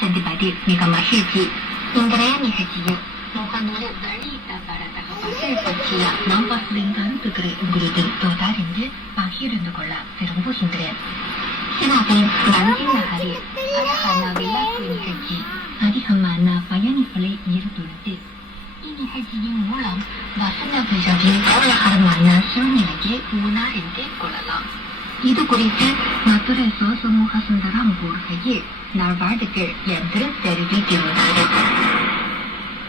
சந்திப்பதில் மிக மகிழ்ச்சி. இன்றைய நிகழ்ச்சியில் முகநூலில் வெளியிடப்பட்ட தகவல்கள் பற்றிய நம்பர்களின் கருத்துக்களை உங்களுக்கு தொடர்ந்து பகிர்ந்து கொள்ள விரும்புகின்றேன். சினாவின் நன்றி நகரில் அழகான விளையாட்டு நிகழ்ச்சி அதிகமான பயணிகளை ஈர்த்துள்ளது. இந்நிகழ்ச்சியின் மூலம் வசந்த விழாவின் கோலாகலமான சூழ்நிலையை உணர்ந்து கொள்ளலாம். இது குறித்து மதுரை சோசமூக சுந்தரம் கூறுகையில் நல்வாழ்த்துக்கள் என்று தெரிவித்துள்ளார்.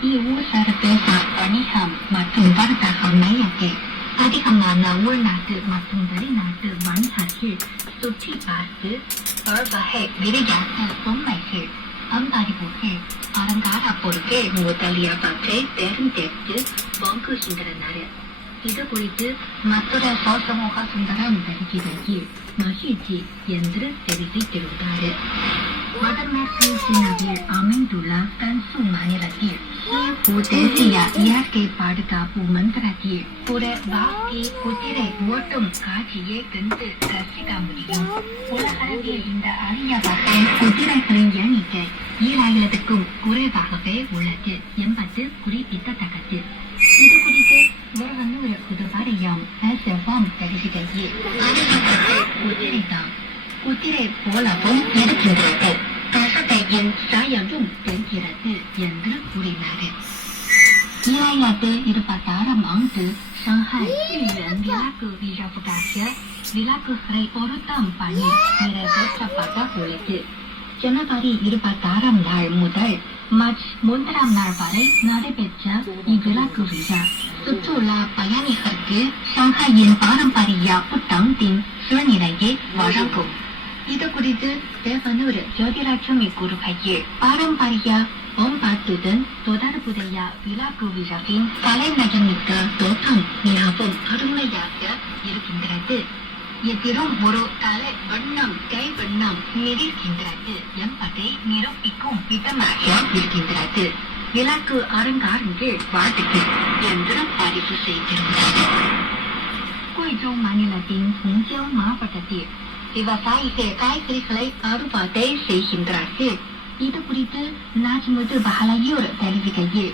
இவ்வூர் சர்வதேச வணிகம் மற்றும் வர்த்தக மையத்தில் அதிகமான உள்நாட்டு மற்றும் வெளிநாட்டு வணிகர்கள் சுற்றி பார்த்து பல்வகை விளையாட்டு பொம்மைகள், அம்பரிப்புகள், அலங்கார பொருட்கள் முதலியவற்றை தேர்ந்தெடுத்து வாங்குகின்றனர். இது குறித்து மதுரை சோசமூக சுந்தரம் தெரிவிக்கையில் மகிழ்ச்சி என்று தெரிவித்துள்ளார். வடமேற்கு சீனாவில் அமைந்துள்ள கன்சு மாநிலத்தில் சீப்பு தேசிய இயற்கை பாதுகாப்பு மந்திரத்தில் வாக்கி குதிரை ஓட்டும் காட்சியை கண்டு ரசிக்க முடியும். உலகளவில் இந்த அரிய வகை குதிரைகளின் எண்ணிக்கை 2000க்கும் குறைவாகவே உள்ளது என்பது குறிப்பிடத்தக்கது. இது குறித்து முருகனூர் புதுவாரியம் SFM தெரிவிக்கையில் குதிரை போலவும் இருக்கின்றது, கசதையின் சாயலும் தெரிகிறது என்று கூறினார். 2026ஆம் ஆண்டு ஷாங்காய் யுவான் விளக்கு விழாவுக்காக விளக்குகளை பொருத்தும் பணி நிறைவேற்றப்பட உள்ளது. ஜனவரி 26ஆம் நாள் முதல் மார்ச் 3ஆம் நாள் வரை நடைபெற்ற இவ்விளக்கு விழா சுற்றுலா பயணிகளுக்கு ஷாங்காயின் பாரம்பரிய புத்தாண்டின் சூழ்நிலையை வழங்கும். இது குறித்து தேவனூர் ஜோதிலட்சுமி கூறுகையில் பாரம்பரிய வழிபாட்டுடன் தொடர்புடைய விளக்கு விழாவின் கலைநயமிக்க தோற்றம் மிகவும் அருமையாக இருக்கின்றது. எதிரும் ஒரு கலை வண்ணம் கை வண்ணம் மிளிர்கின்றது என்பதை நிரூபிக்கும் விதமாக இருக்கின்றது. விளக்கு அலங்காரங்கள் வாழ்த்துக்கள் என்று பதிவு செய்திருந்தது. குய்ஜோ மாநிலத்தின் ஹொங்ஜியோ மாவட்டத்தில் விவசாயிகள் காய்கறிகளை அறுவடை செய்கின்றார்கள். இது குறித்து நாஜ்முது பஹலாயூர் தெரிவிக்கையில்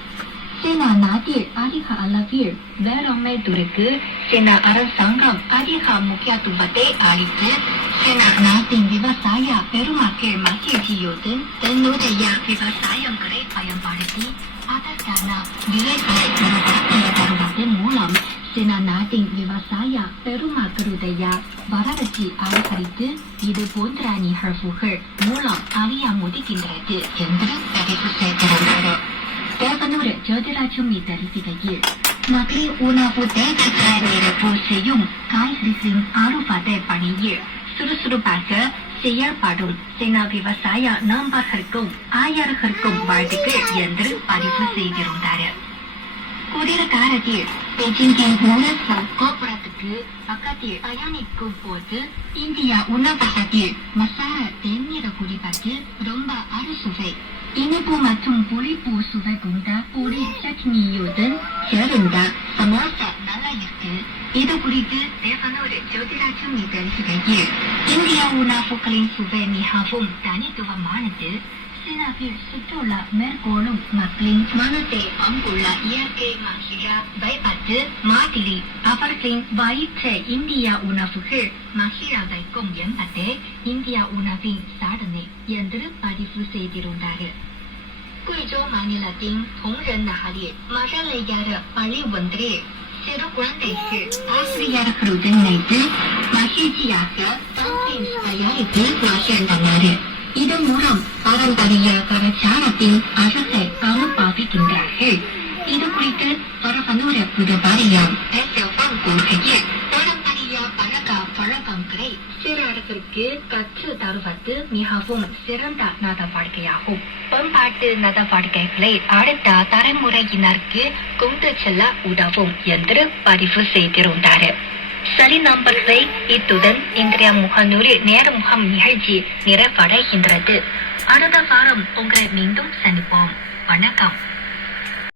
சீனா நாட்டில் அதிக அளவில் வேளாண்மை துறைக்கு சீனா அரசாங்கம் அதிக முக்கியத்துவத்தை அளித்து சீனா நாட்டின் விவசாய பெருமக்கள் மகிழ்ச்சியுடன் தன்னுடைய விவசாயங்களை பயன்படுத்தி அதற்கான விலைகளை தருவதன் மூலம் சீனா நாட்டின் விவசாய பெருமக்களுடைய வளர்ச்சி அதிகரித்து இது போன்ற நிகழ்வுகள் மூலம் அறிய முடிகின்றது என்று தெரிவு செய்திருந்தார். தேவனூர் ஜோதிலட்சுமி தெரிவிக்கையில் நகரில் உணவு தேவைகளை நிறைவு செய்யும் காய்கறிகளின் அறுவடை பணியில் சுறுசுறுப்பாக செயல்படும் சீனா விவசாய நண்பர்களுக்கும் ஆயர்களுக்கும் வாழ்த்துக்கள் என்று பதிவு செய்திருந்தார். குளிர்காலத்தில் பெய்ஜிங்கின் உணவு கோபுரத்துக்கு பக்கத்தில் பயணிக்கும் போது இந்திய உணவகத்தில் மசாலா தேநீர் குடிப்பது ரொம்ப அறுசுவை. இனிப்பு மற்றும் புளிப்பு சுவை கொண்ட புளி சட்னியுடன் சேர்ந்த சமோசா நல்லா இருக்கு. இது குறித்து தேவனூர் ஜோதிலட்சுமி தெரிவிக்கையில் இந்திய உணவுகளின் சுவை மிகவும் தனித்துவமானது. சீனாவில் சுற்றுலா மேற்கொள்ளும் மக்களின் மனத்தை அங்குள்ள இயற்கை மகிழ வைப்பது மாதிரி அவர்களின் வயிற்றை இந்திய உணவுகள் மகிழ வைக்கும் என்பதே இந்திய உணவின் சாதனை என்று பதிவு செய்திருந்தார். குய்ஜோ மாநிலத்தின் தொங்ரன் நகரில் மழலையர் பள்ளி ஒன்றில் சிறு குழந்தைகள் ஆசிரியர்களுடன் இணைந்து மகிழ்ச்சியாக தயாரித்து மகிழ்ந்தனர். இதன் மூலம் பாரம்பரிய கலாச்சாரத்தின் அழகை அனுபவிக்கின்றார்கள். இது குறித்து பரவனூர் புதுவாரியம் SFM கூறுகையில் பாரம்பரிய பழக்கங்களை சிறார்களுக்கு கற்று தருவது மிகவும் சிறந்த நடவடிக்கையாகும். பண்பாட்டு நடவடிக்கைகளை அடுத்த தலைமுறையினருக்கு கொண்டு செல்ல உதவும் என்று பதிவு செய்திருந்தார். சரி நண்பர்களே, இத்துடன் இன்றைய முகநூலில் நேர்முகம் நிகழ்ச்சி நிறைவடைகின்றது. அடுத்த வாரம் உங்களை மீண்டும் சந்திப்போம். வணக்கம்.